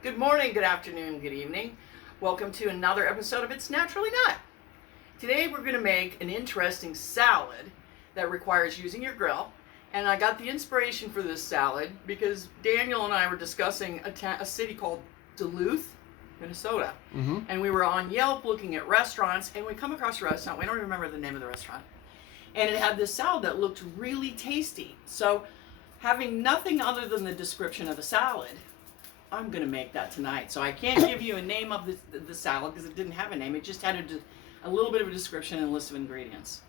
Good morning, good afternoon, good evening. Welcome to another episode of It's Naturally Not. Today we're going to make an interesting salad that requires using your grill. And I got the inspiration for this salad because Daniel and I were discussing a city called Duluth, Minnesota. And we were on Yelp looking at restaurants, and we come across a restaurant. We don't remember the name of the restaurant. And it had this salad that looked really tasty. So having nothing other than the description of the salad, I'm going to make that tonight. So I can't give you a name of the salad because it didn't have a name. It just had a little bit of a description and a list of ingredients.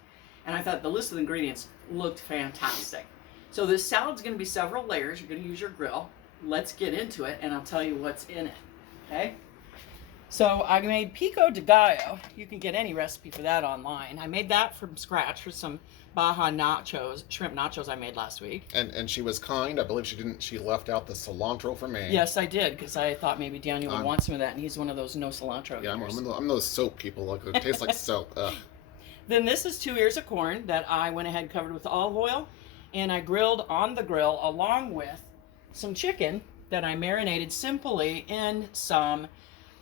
And I thought the list of ingredients looked fantastic. So this salad's going to be several layers. You're going to use your grill. Let's get into it, and I'll tell you what's in it. Okay? So I made pico de gallo. You can get any recipe for that online. I made that from scratch for some Baja nachos, shrimp nachos I made last week. And she was kind. I believe she left out the cilantro for me. Yes, I did, because I thought maybe Daniel would want some of that, and he's one of those no cilantro Yeah, eaters. I'm those soap people. Like, it tastes like soap. Ugh. Then this is 2 ears of corn that I went ahead and covered with olive oil, and I grilled on the grill along with some chicken that I marinated simply in some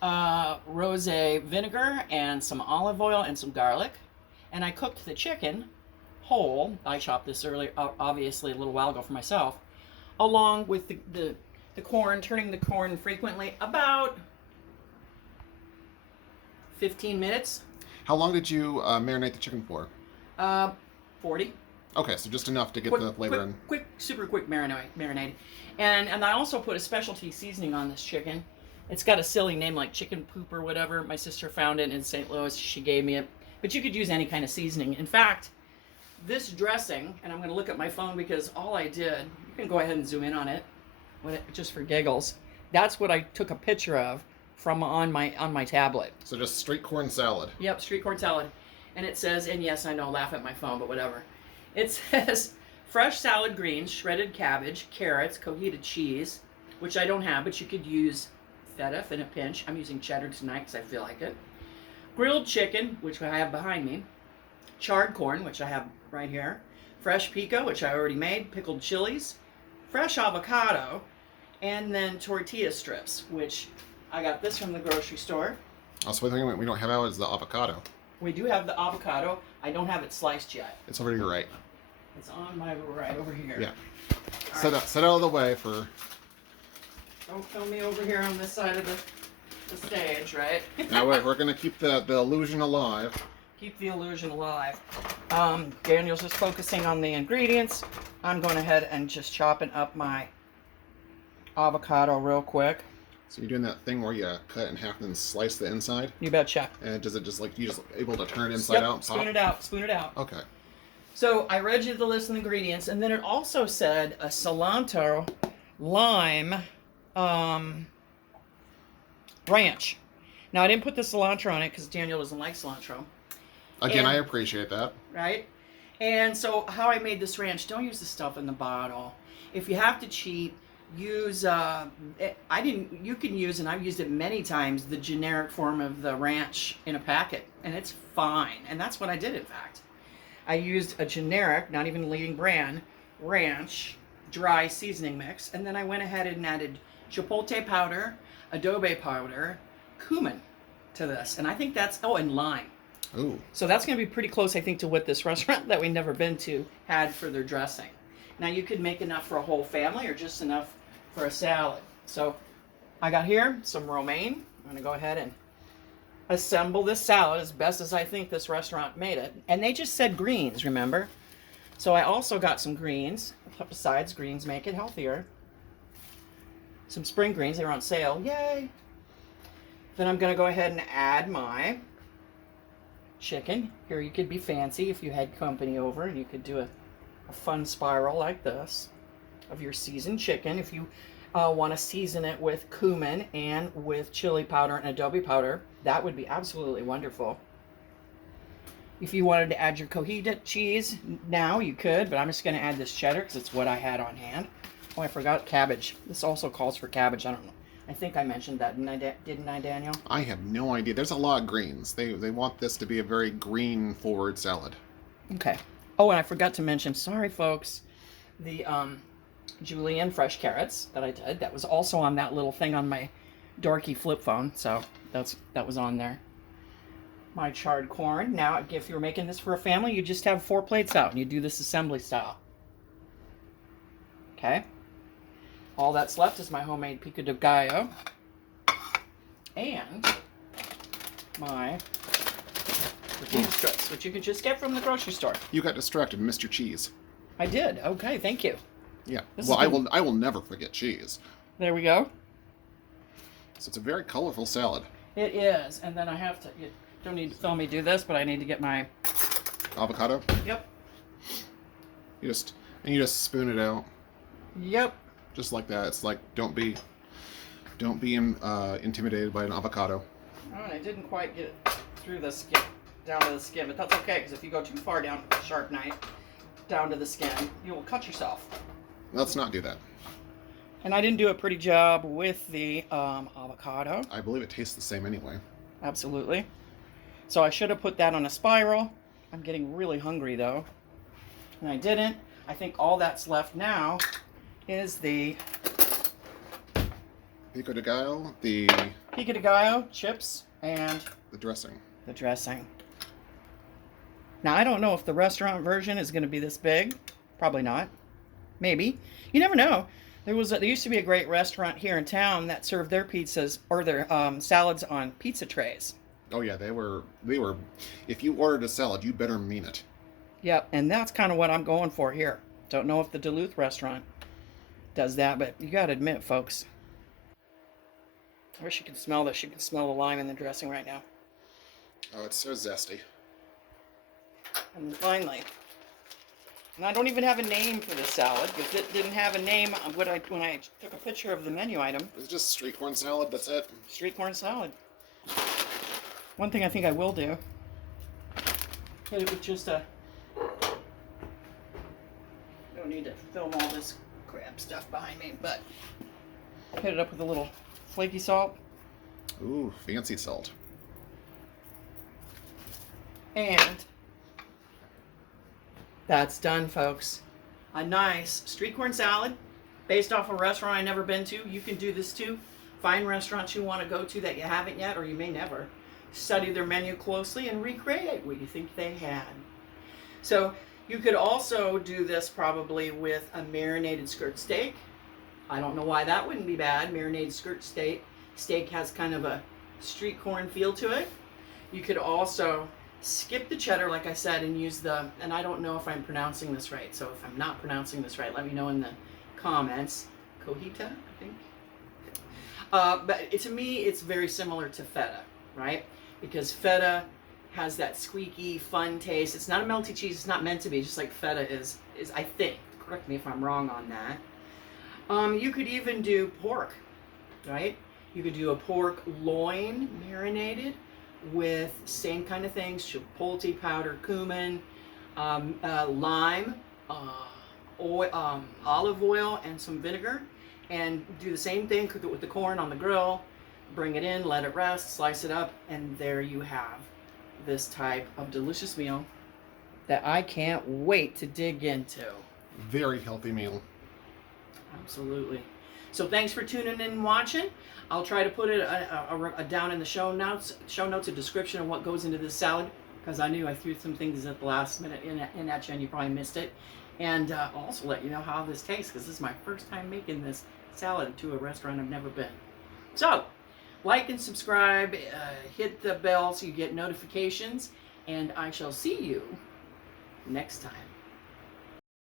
rosé vinegar and some olive oil and some garlic. And I cooked the chicken whole. I chopped this earlier, obviously a little while ago for myself, along with the corn, turning the corn frequently, about 15 minutes. How long did you marinate the chicken for? 40. Okay, so just enough to get the flavor in. Super quick marinade. And I also put a specialty seasoning on this chicken. It's got a silly name like chicken poop or whatever. My sister found it in St. Louis. She gave me it. But you could use any kind of seasoning. In fact, this dressing, and I'm going to look at my phone because all I did, you can go ahead and zoom in on it, just for giggles. That's what I took a picture of from on my tablet. So just straight corn salad. Yep, street corn salad. And it says, and yes, I know, laugh at my phone, but whatever. It says fresh salad greens, shredded cabbage, carrots, coheated cheese, which I don't have, but you could use feta in a pinch. I'm using cheddar tonight because I feel like it. Grilled chicken, which I have behind me. Charred corn, which I have right here. Fresh pico, which I already made. Pickled chilies. Fresh avocado. And then tortilla strips, which I got this from the grocery store. Also, the thing we don't have out is the avocado. We do have the avocado. I don't have it sliced yet. It's over to your right. It's on my right over here. Yeah. Set out of the way for... Don't film me over here on this side of the stage, right? Now we're going to keep the illusion alive. Keep the illusion alive. Daniel's just focusing on the ingredients. I'm going ahead and just chopping up my avocado real quick. So you're doing that thing where you cut it in half and then slice the inside? You betcha. And does it just like, you just able to turn it inside out and pop? Spoon it out. Okay. So I read you the list of ingredients, and then it also said a cilantro, lime, ranch. Now I didn't put the cilantro on it because Daniel doesn't like cilantro. Again, I appreciate that. Right? And so how I made this ranch, don't use the stuff in the bottle. If you have to cheat, use you can use, and I've used it many times, the generic form of the ranch in a packet, and it's fine. And that's what I did, in fact. I used a generic, not even leading brand, ranch dry seasoning mix, and then I went ahead and added chipotle powder, adobe powder, cumin to this, and I think that's and lime. Ooh. So that's going to be pretty close, I think, to what this restaurant that we've never been to had for their dressing. Now you could make enough for a whole family or just enough for a salad. So I got here some romaine. I'm going to go ahead and assemble this salad as best as I think this restaurant made it. And they just said greens, remember? So I also got some greens. Besides, greens make it healthier. Some spring greens, they were on sale. Yay! Then I'm going to go ahead and add my chicken. Here you could be fancy if you had company over, and you could do a fun spiral like this of your seasoned chicken. If you want to season it with cumin and with chili powder and adobe powder, that would be absolutely wonderful. If you wanted to add your coheated cheese now, you could, but I'm just going to add this cheddar because it's what I had on hand. Oh, I forgot cabbage. This also calls for cabbage. I don't know. I think I mentioned that, didn't I, Daniel? I have no idea. There's a lot of greens. They want this to be a very green-forward salad. Okay. Oh, and I forgot to mention, sorry, folks, the julienne fresh carrots that I did. That was also on that little thing on my dorky flip phone, so that was on there. My charred corn. Now, if you're making this for a family, you just have 4 plates out and you do this assembly style. Okay. All that's left is my homemade pico de gallo and my potato strips, which you can just get from the grocery store. You got distracted and missed your cheese. I did. Okay, thank you. Yeah. This Well, is I will never forget cheese. There we go. So it's a very colorful salad. It is, and then I have to. You don't need to film me do this, but I need to get my. Avocado. Yep. You just spoon it out. Yep. Just like that. It's like don't be intimidated by an avocado. Oh, and I didn't quite get it through the skin, down to the skin, but that's okay, because if you go too far down with a sharp knife, down to the skin, you will cut yourself. Let's not do that. And I didn't do a pretty job with the avocado. I believe it tastes the same anyway. Absolutely. So I should have put that on a spiral. I'm getting really hungry, though. And I didn't. I think all that's left now is the Pico de gallo, the pico de gallo, chips, and dressing. the dressing. Now, I don't know if the restaurant version is going to be this big. Probably not. Maybe. You never know. There used to be a great restaurant here in town that served their pizzas or their salads on pizza trays. Oh yeah, they were. If you ordered a salad, you better mean it. Yep, and that's kind of what I'm going for here. Don't know if the Duluth restaurant does that, but you got to admit, folks. I wish you could smell this. You can smell the lime in the dressing right now. Oh, it's so zesty. And finally, and I don't even have a name for this salad because it didn't have a name when I took a picture of the menu item. It's just street corn salad. That's it. Street corn salad. One thing I think I will do, hit it with just a, don't need to film all this crap stuff behind me, but hit it up with a little flaky salt. Ooh, fancy salt. And that's done, folks. A nice street corn salad based off a restaurant I've never been to. You can do this too. Find restaurants you want to go to that you haven't yet, or you may never. Study their menu closely and recreate what you think they had. So you could also do this probably with a marinated skirt steak. I don't know why that wouldn't be bad. Marinated skirt steak has kind of a street corn feel to it. You could also skip the cheddar, like I said, and use and I don't know if I'm pronouncing this right, so if I'm not pronouncing this right, let me know in the comments. Cojita, I think. But to me, it's very similar to feta, right? Because feta has that squeaky, fun taste. It's not a melty cheese. It's not meant to be, just like feta is I think. Correct me if I'm wrong on that. You could even do pork, right? You could do a pork loin marinated with same kind of things, chipotle powder, cumin, lime, olive oil, and some vinegar. And do the same thing, cook it with the corn on the grill, bring it in, let it rest, slice it up, and there you have this type of delicious meal that I can't wait to dig into. Very healthy meal. Absolutely. So thanks for tuning in and watching. I'll try to put it down in the show notes, a description of what goes into this salad, because I knew I threw some things at the last minute in at you and you probably missed it. And I'll also let you know how this tastes, because this is my first time making this salad to a restaurant I've never been. So, like and subscribe, hit the bell so you get notifications, and I shall see you next time.